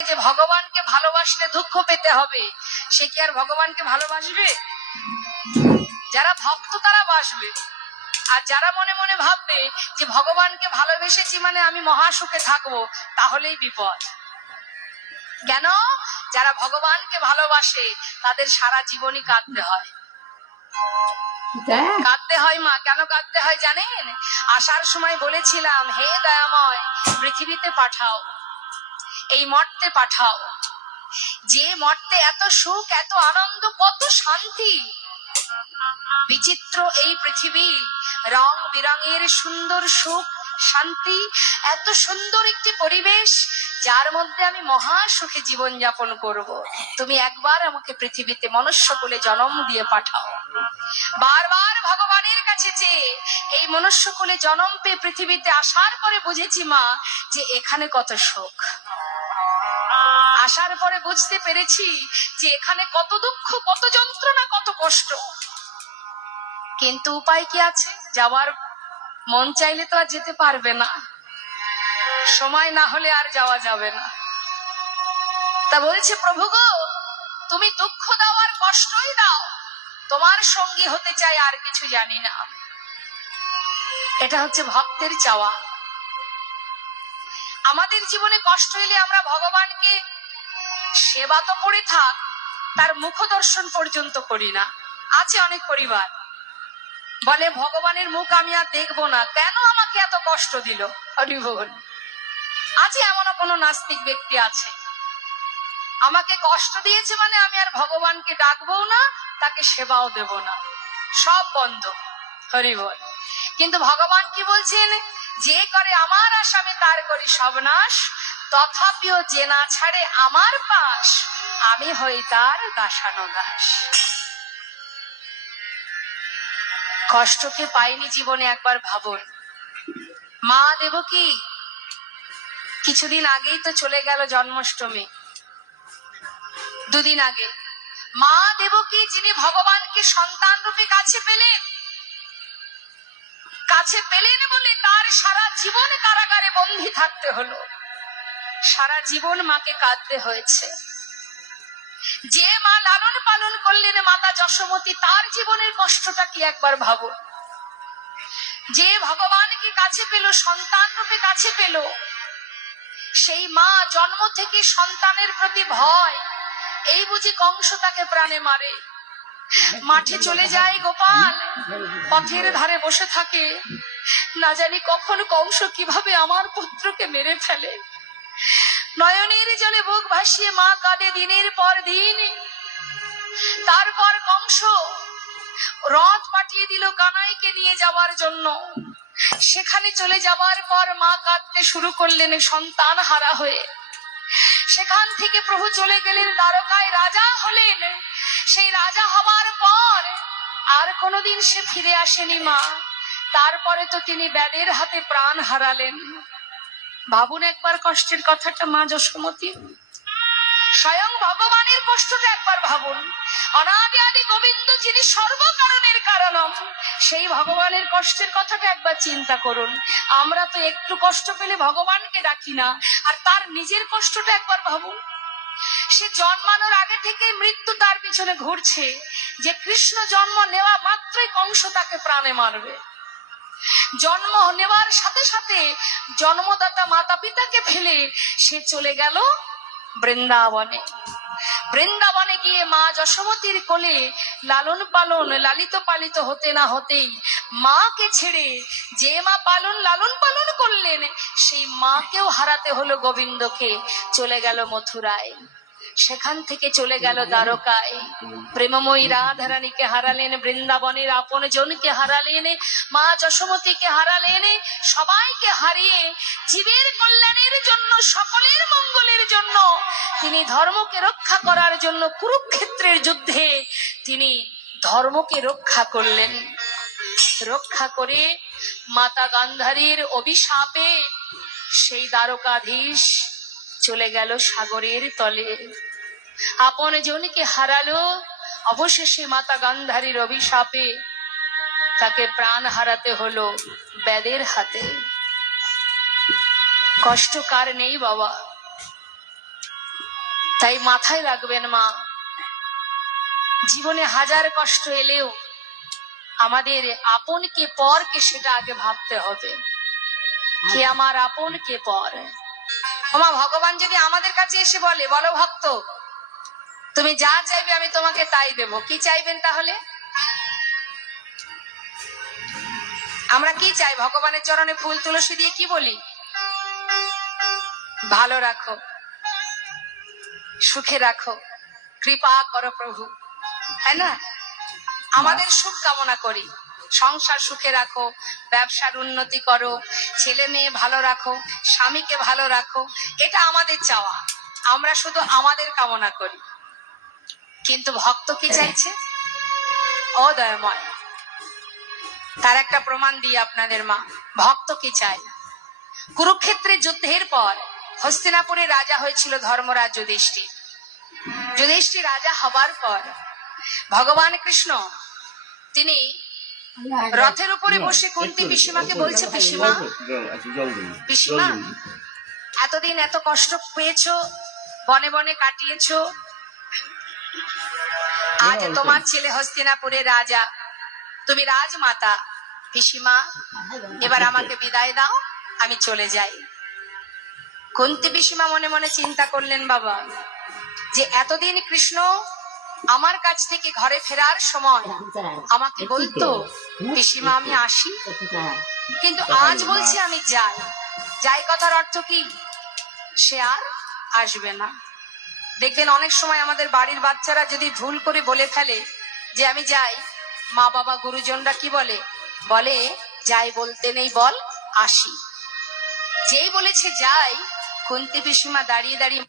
যে ভগবানকে ভালোবাসলে দুঃখ পেতে হবে, সে কি আর ভগবানকে ভালোবাসবে? যারা ভক্ত তারা বাসবে, আর যারা মনে মনে ভাববে যে ভগবানকে ভালোবেসেছি মানে আমি মহাসুখে থাকবো, তাহলেই বিপদ। কেন? যারা ভগবানকে ভালোবাসে তাদের সারা জীবনই কাঁদতে হয়। কাঁদতে হয় মা। কেন কাঁদতে হয় জানেন? আসার সময় বলেছিলাম, হে দয়াময়, পৃথিবীতে পাঠাও, এই মর্তে পাঠাও, যে মর্তে এত সুখ, এত আনন্দ, কত শান্তি, বিচিত্র এই পৃথিবী, রং বিরঙের সুন্দর সুখ শান্তি, এত সুন্দর একটি পরিবেশ, যার মধ্যে আমি মহা সুখে জীবন যাপন করব। তুমি একবার আমাকে পৃথিবীতে মনুষ্য কুলে জন্ম দিয়ে পাঠাও। বারবার ভগবানের কাছে চেয়ে এই মনুষ্য কুলে জন্ম পেয়ে পৃথিবীতে আসার পরে বুঝেছি মা, যে এখানে কত সুখ। আসার পরে বুঝতে পেরেছি যে এখানে কত দুঃখ, কত যন্ত্রণা, কত কষ্ট। কিন্তু উপায় কি আছে? যাওয়ার মন চাইলে তো আর যেতে পারবে না, সময় না হলে আর যাওয়া যাবে না। তা বলছে, প্রভু গো, তুমি দুঃখ দাও আর কষ্টই দাও, তোমার সঙ্গী হতে চাই, আর কিছু জানি না। এটা হচ্ছে ভক্তের চাওয়া। আমাদের জীবনে কষ্ট এলে আমরা ভগবানকে, সেবা তো করে থাক, তার মুখ দর্শন পর্যন্ত করি না। আছে অনেক পরিবার বলে, ভগবানের মুখ আমি আর দেখবো না, কেন আমাকে এত কষ্ট দিল। হরি বল। আছে এমনও কোন নাস্তিক ব্যক্তি আছে, আমাকে কষ্ট দিয়েছে মানে আমি আর ভগবানকে ডাকবো না, তাকে সেবাও দেব না, সব বন্ধ। হরি বল। কিন্তু ভগবান কি বলছেন? যে করে আমার আসামে তার করি সর্বনাশ, তথাপিও যে না ছাড়ে আমার পাশ, আমি হই তার দাসানো দাস। কষ্টকে পাইনি জীবনে, একবার ভাবুন। মা দেবকী কিছুদিন আগেই তো চলে গেল, জন্মাষ্টমী, দুদিন আগে। মা দেবকী, যিনি ভগবানকে সন্তান রূপে কাছে পেলেন, কাছে পেলেন বলে তার সারা জীবন কারাগারে বন্দী থাকতে হলো, সারা জীবন মাকে কাঁদতে হয়েছে। যে মা লালন পালন করলেন মাতা যশোমতী, তার জীবনের কষ্টটা কি একবার ভাবুন। যে ভগবানকে কাছে পেল, সন্তান রূপে কাছে পেল, সেই মা জন্ম থেকে সন্তানের প্রতি ভয়, এই বুঝি কংস তাকে প্রাণে মারে। মাঠে চলে যায় গোপাল, পথের ধারে বসে থাকে, না জানি কখন কংস কিভাবে আমার পুত্রকে মেরে ফেলে। নয়নের জলে বুক ভাসিয়ে মা কাঁদে দিনের পর দিন। তারপর কংস রথ পাঠিয়ে দিল কানাইকে নিয়ে যাওয়ার জন্য। সেখানে চলে যাবার পর মা কাঁদতে শুরু করলেন সন্তান হারা হয়ে। সেখান থেকে প্রভু চলে গেলেন দ্বারকায়, রাজা হলেন। সেই রাজা হওয়ার পর আর কোনোদিন সে ফিরে আসেনি মা। তারপরে তো তিনি ব্যাধের হাতে প্রাণ হারালেন। ভাবুন একবার কষ্টের কথাটা মা যশোমতী। স্বয়ং ভগবানের কষ্টটা একবার ভাবুন। অনাদি আদি গোবিন্দ, যিনি সর্বকারণের কারণম, সেই ভগবানের কষ্টের কথাটা একবার চিন্তা করুন। আমরা তো একটু কষ্ট পেলে ভগবানকে ডাকি না, আর তার নিজের কষ্টটা একবার ভাবুন। সে জন্মানোর আগে থেকে মৃত্যু তার পিছনে ঘুরছে, যে কৃষ্ণ জন্ম নেওয়া মাত্রই কংস তাকে প্রাণে মারবে। জন্ম নেওয়ার সাথে সাথে জন্মদাতা মাতা পিতাকে ফেলে সে চলে গেল বৃন্দাবনে। বৃন্দাবনে গিয়ে মা যশোমতীর কোলে লালন পালন, লালিত পালিত হতে না হতেই মাকে ছেড়ে যে মা লালন পালন করলেন, সেই মাকেও হারাতে হলো গোবিন্দকে। চলে গেল মথুরায়, সেখান থেকে চলে গেল দ্বারকায়। প্রেমময়ী রাধারানীকে হারালেন, বৃন্দাবনের আপন জনকে হারালেন, মা যশোমতীকে হারালেন। সবাইকে হারিয়ে জীবের কল্যাণের জন্য, সকলের মঙ্গলের জন্য, তিনি ধর্মকে রক্ষা করার জন্য কুরুক্ষেত্রের যুদ্ধে তিনি ধর্মকে রক্ষা করলেন। রক্ষা করে মাতা গান্ধারীর অভিশাপে সেই দ্বারকাধীশ চলে গেল সাগরের তলে। আপন জনকে হারালো, অবশেষে মাতা গান্ধারীর অভিশাপে তাকে প্রাণ হারাতে হলো ব্যাধের হাতে। কষ্ট কার নেই বাবা? তাই মাথায় রাখবেন মা, জীবনে হাজার কষ্ট এলেও আমাদের আপন কে পর কে সেটা আগে ভাবতে হবে। কে আমার আপন কে পর। ওমা, ভগবান যদি আমাদের কাছে এসে বলে, বলো ভক্ত তুমি যা চাইবে আমি তোমাকে তাই দেব, কি চাইবেন তাহলে? আমরা কি চাই? ভগবানের চরণে ফুল তুলসী দিয়ে কি বলি? ভালো রাখো, সুখে রাখো, কৃপা করো প্রভু, হ্যাঁ না? আমাদের সুখ কামনা করি, সংসার সুখে রাখো, ব্যবসার উন্নতি করো, ছেলে মেয়ে ভালো রাখো, স্বামীকে ভালো রাখো, এটা আমাদের চাওয়া। আমরা শুধু আমাদের কামনা করি, কিন্তু ভক্ত কি চাইছে? ও দয়াময়, তার একটা প্রমাণ দিয়ে আপনাদের মা, ভক্ত কি চাই। কুরুক্ষেত্রের যুদ্ধের পর হস্তিনাপুরে রাজা হয়েছিল ধর্মরাজ যুধিষ্ঠির। যুধিষ্ঠির রাজা হবার পর ভগবান কৃষ্ণ তিনি রথের উপরে বসে কুন্তী পিসিমাকে বলছে, পিসিমা, পিসিমা, এতদিন এত কষ্ট পেয়েছো, বনে বনে কাটিয়েছো, আজ তোমার ছেলে হস্তিনাপুরের রাজা, তুমি রাজমাতা, পিসিমা এবার আমাকে বিদায় দাও, আমি চলে যাই। কুন্তী পিসিমা মনে মনে চিন্তা করলেন, বাবা যে এতদিন কৃষ্ণ আমার কাছ থেকে ঘরে ফেরার সময় আমাকে বলতো, পিসিমা আমি আসি, কিন্তু আজ বলছি আমি যাই। যাই কথার অর্থ কি? সে আর আসবে না। দেখবেন অনেক সময় আমাদের বাড়ির বাচ্চারা যদি ভুল করে বলে ফেলে যে আমি যাই, মা বাবা গুরুজনরা কি বলে? বলে যাই বলতে নেই, বল আসি। যেই বলেছে যাই, কুন্তী পিসিমা দাঁড়িয়ে দাঁড়িয়ে